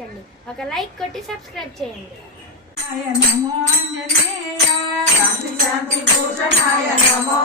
పంచండి ఒక లైక్ కొట్టి సబ్స్క్రైబ్ చేయండి. నమో నమో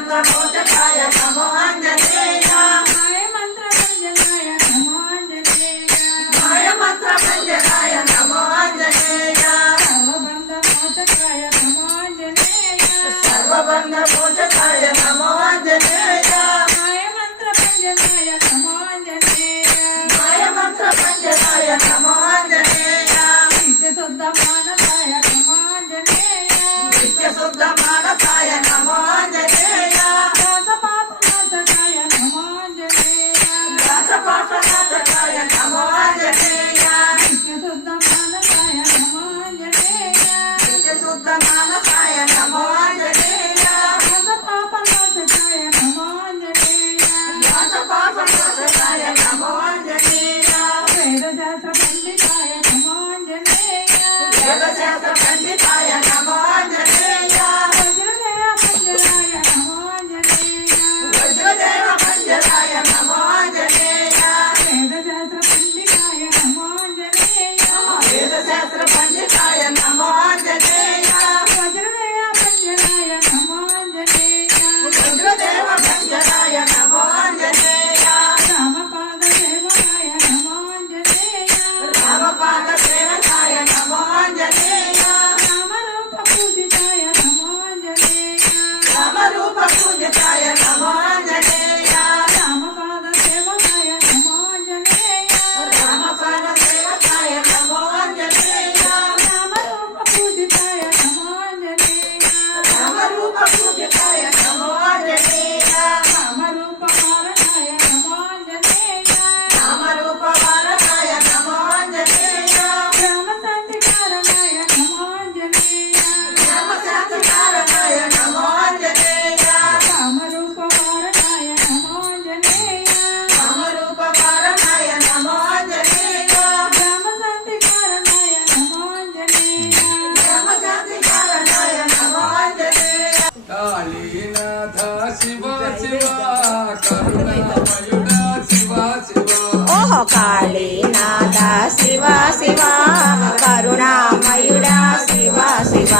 అంబ మోసకాయ నమో అన్నదే శాస్త్ర పండితాయ నమాంజనేయ యోగ శాస్త్ర పండితాయ నమా శివుడా శివ శివ.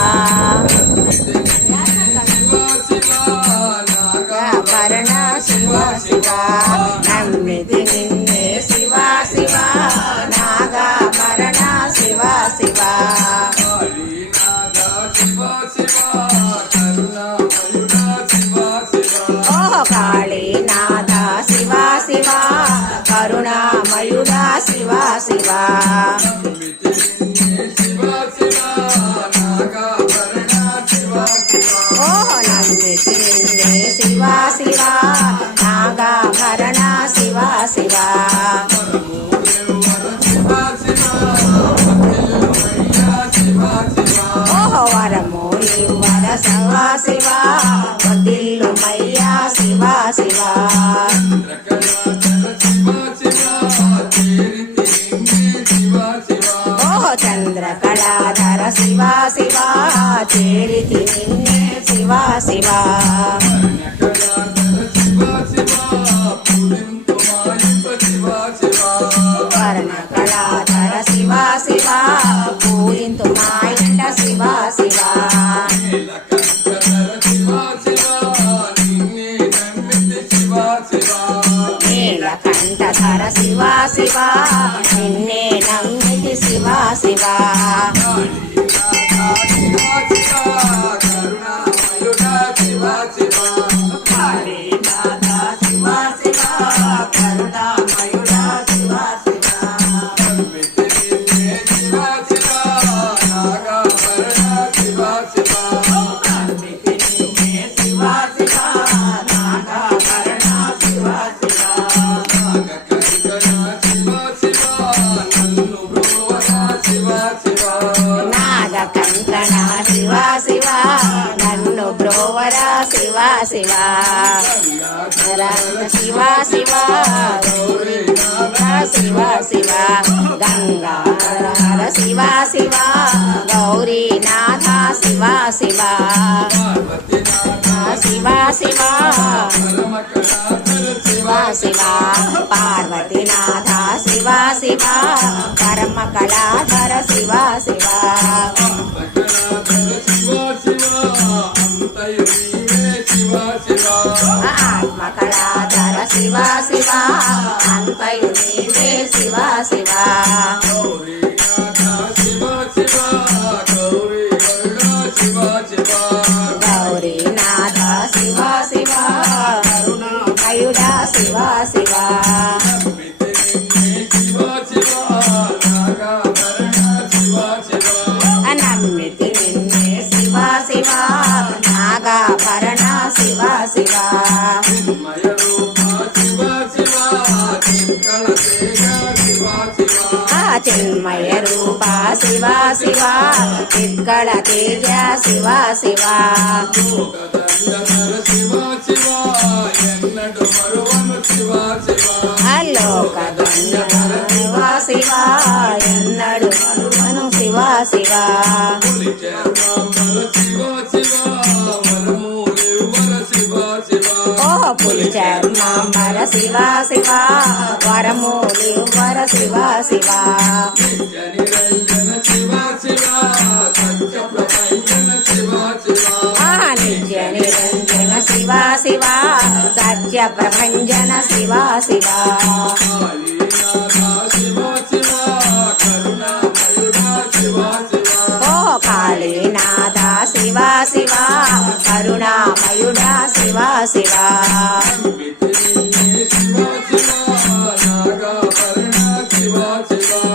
మరణ శివ Yeah. ಚಂದ್ರಕಡಾಧರ ಶಿವ ಶಿವ ಚೇರಿತಿ ನಿನ್ನೆ ಶಿವ ಶಿವ ధర శివ శివ. నిన్నే నమ్మితి శివ శివ. ధర శివ శివ ధర శివ శివ గౌరీనాథ శివ శివ గంగాధర శివ శివ గౌరీనాథ శివ శివ శివ శివ శివ శివ పార్వతీనాథ శివ శివ పరమ కళాధర శివ శివ ఆత్మ శివ శివ అంతయు నీవే శివ శివ. ఆ చిన్మయ రూప శివ శివ చిత్కళ తేజ శివ శివ అలోక శివ శివ ఎన్నడు మను శివ శివ ఓ శివ శివ వరమూలి వర శివ శివ. నిత్య నిరంజన శివ శివ సత్య ప్రభంజన శివ శివ. ఓ కాళీనాథ శివ శివ కరుణామయుడా శివ. శివా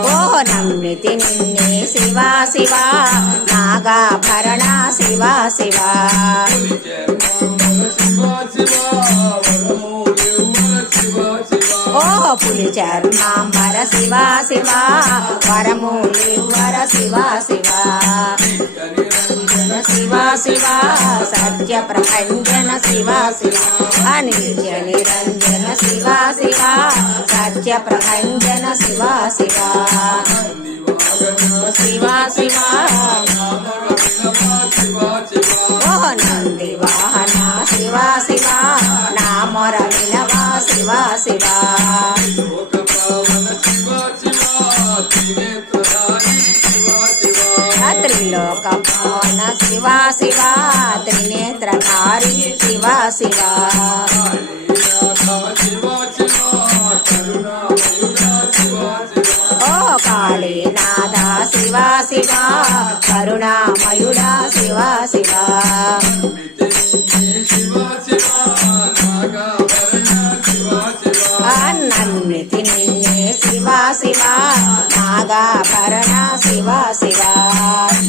ఓ నమ్మితి నిన్నే శివా శివా నాగాభరణ శివా శివా ఓ పులి చర్మాంబర శివా శివా వరమూలి వర శివా శివా శివ శివ సత్య ప్రపంచన శివ శివ. అనిత్య నిరంజన శివ శివ సత్య ప్రభంజన శివ శివ. శివ శివ. ఓ నంది వాహన శివ శివ. నామర వినవా శివ శివ. త్రిలోక పవన శివ శివ త్రినేత్రధారి శివ శివ. ఓ కాళీనాథ శివ శివ కరుణామయుడా శివ శివ. నన్నితి నిన్నే శివ శివ నాగాభరణ శివ శివ శివ.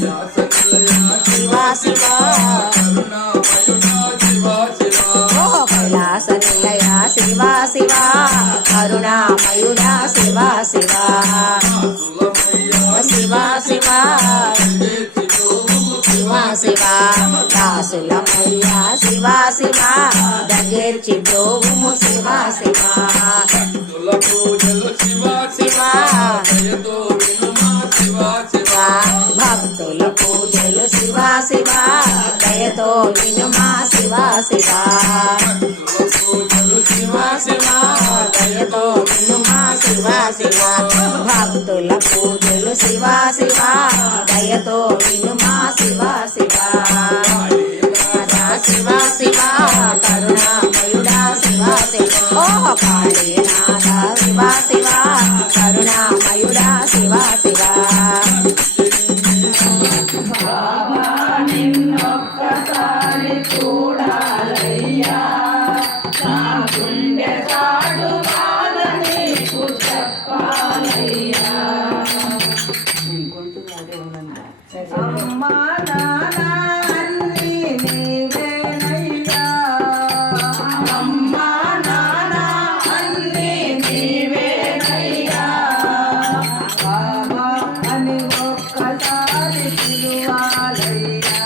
కైలాస నిలయ శివ శివ కరుణామయుడా శివ శివ శివ శివ శివ శివ దాసులమయ్య శివ శివ దగ్గర్చి బ్రోవుము శివ శివ శివ శివ శివ శివ. శివ శివ దయతో వినుమా శివ శివ భక్తుల పూజలు శివ శివ. దయతో వినుమా శివ శివ. శివ శివ. కరుణామయుడా శివ శివ. ఓ కాళీనాథ శివ శివ. కరుణామయుడా శివ శివ. బాబా అని ఒక్కసారి పిలువాలయ్యా.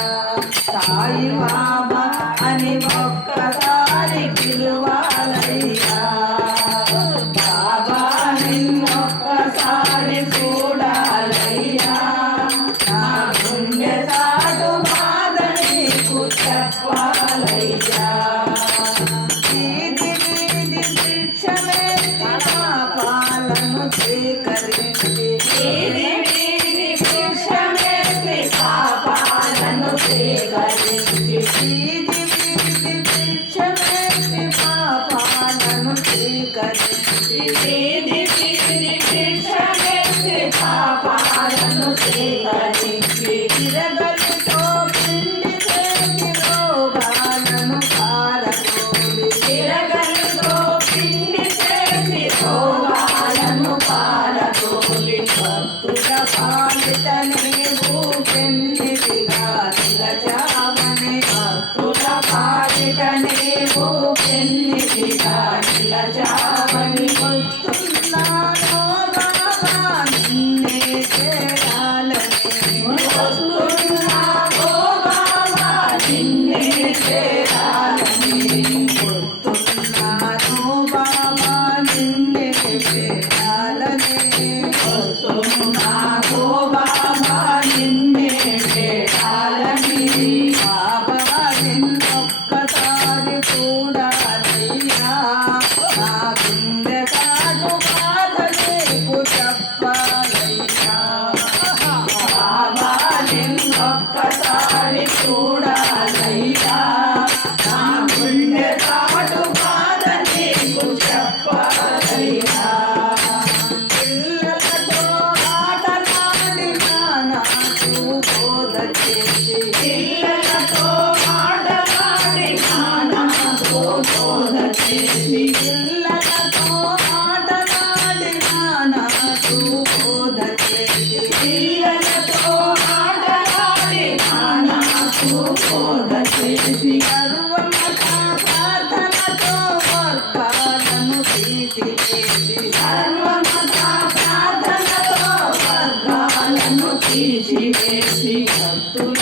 సాయి బాబా అని ఒక్కసారి పిలువాలయ్యా. బాబా నిన్నొక్కసారి చూడాలయ్యా. నా గుండె సాటు బాధ నీకు చెప్పాలయ్యా. తీసివేసి భక్తుల